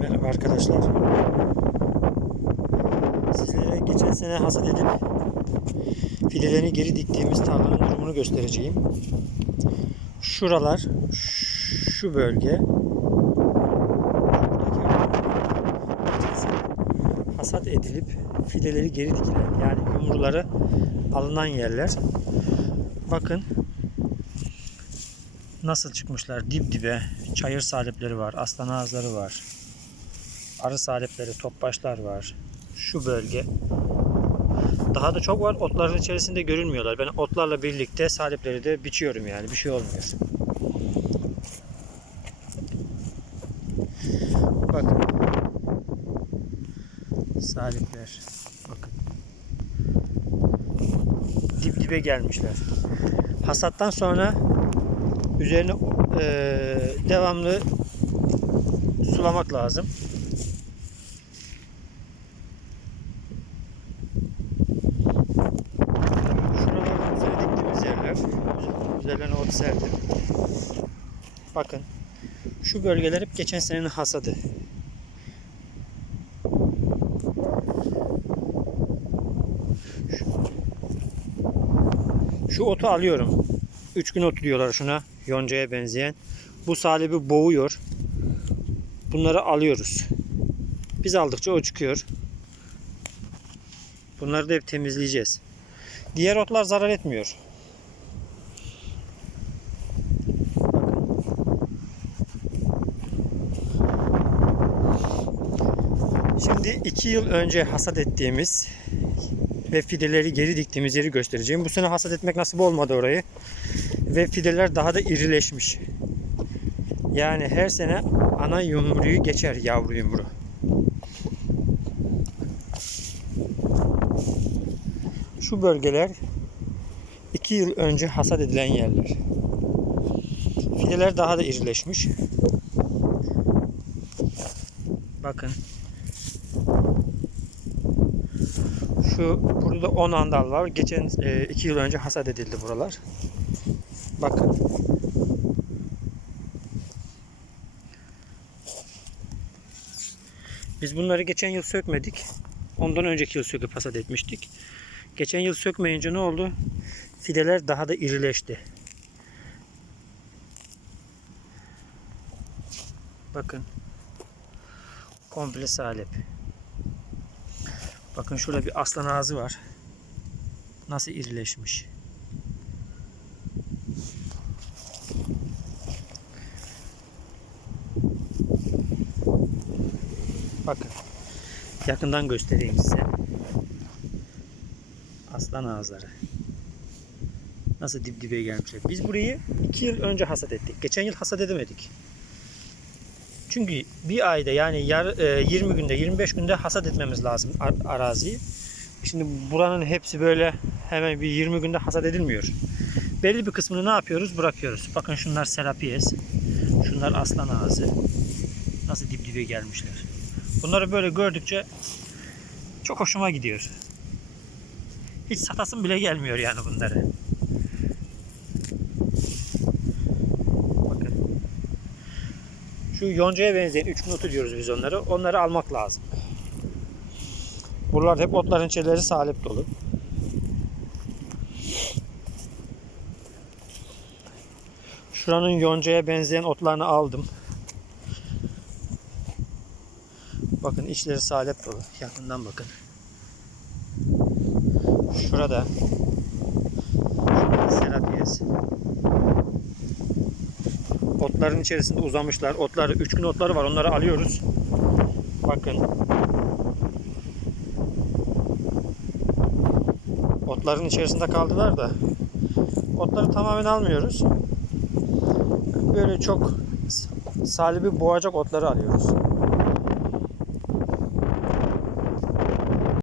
Merhaba arkadaşlar. Sizlere geçen sene hasat edip fidelerini geri diktiğimiz tarlanın durumunu göstereceğim. Şuralar, şu bölge, hasat edilip fideleri geri dikilen yani yumruları alınan yerler. Bakın nasıl çıkmışlar dip dibe. Çayır salepleri var, aslan ağızları var. Arı salepleri, topbaşlar var. Şu bölge. Daha da çok var. Otların içerisinde görünmüyorlar. Ben otlarla birlikte salepleri de biçiyorum yani. Bir şey olmuyor. Bakın. Salepler. Bakın. Dip dibe gelmişler. Hasattan sonra üzerine eee, devamlı sulamak lazım. Şuralar üzerine diktiğimiz yerler. Üzerlerine ot. Bakın. Şu bölgeler hep geçen senenin hasadı. Şu, otu alıyorum. Üç gün otu diyorlar şuna. Yoncaya benzeyen. Bu salebi boğuyor. Bunları alıyoruz. Biz aldıkça o çıkıyor. Bunları da hep temizleyeceğiz. Diğer otlar zarar etmiyor. Şimdi iki yıl önce hasat ettiğimiz ve fideleri geri diktiğimiz yeri göstereceğim. Bu sene hasat etmek nasip olmadı orayı. Ve fideler daha da irileşmiş. Yani her sene ana yumruyu geçer yavru yumru. Şu bölgeler 2 yıl önce hasat edilen yerler. Fideler daha da irileşmiş. Bakın. Şu burada 10 andal var. Geçen 2 yıl önce hasat edildi buralar. Bakın. Biz bunları geçen yıl sökmedik. Ondan önceki yıl söküp hasat etmiştik. Geçen yıl sökmeyince ne oldu? Fideler daha da irileşti. Bakın. Komple salep. Bakın şurada bir aslan ağzı var. Nasıl irileşmiş. Bakın. Yakından göstereyim size. Aslan ağızları. Nasıl dip dibe gelmişler. Biz burayı 2 yıl önce hasat ettik. Geçen yıl hasat edemedik. Çünkü bir ayda yani yar, e, 20 günde 25 günde hasat etmemiz lazım ar- araziyi. Şimdi buranın hepsi böyle hemen bir 20 günde hasat edilmiyor. Belli bir kısmını ne yapıyoruz? Bırakıyoruz. Bakın şunlar serapiyes. Şunlar aslan ağzı. Nasıl dip dibe gelmişler. Bunları böyle gördükçe çok hoşuma gidiyor. Hiç satasım bile gelmiyor yani bunları. Şu yoncaya benzeyen üç notu diyoruz biz onları. Onları almak lazım. Buralar hep otların içerileri salep dolu. Şuranın yoncaya benzeyen otlarını aldım. Bakın içleri salep dolu. Yakından bakın. Şurada. Şurada serapiyes. Otların içerisinde uzamışlar. Otları, üç gün otları var. Onları alıyoruz. Bakın. Otların içerisinde kaldılar da. Otları tamamen almıyoruz. Böyle çok salibi boğacak otları alıyoruz.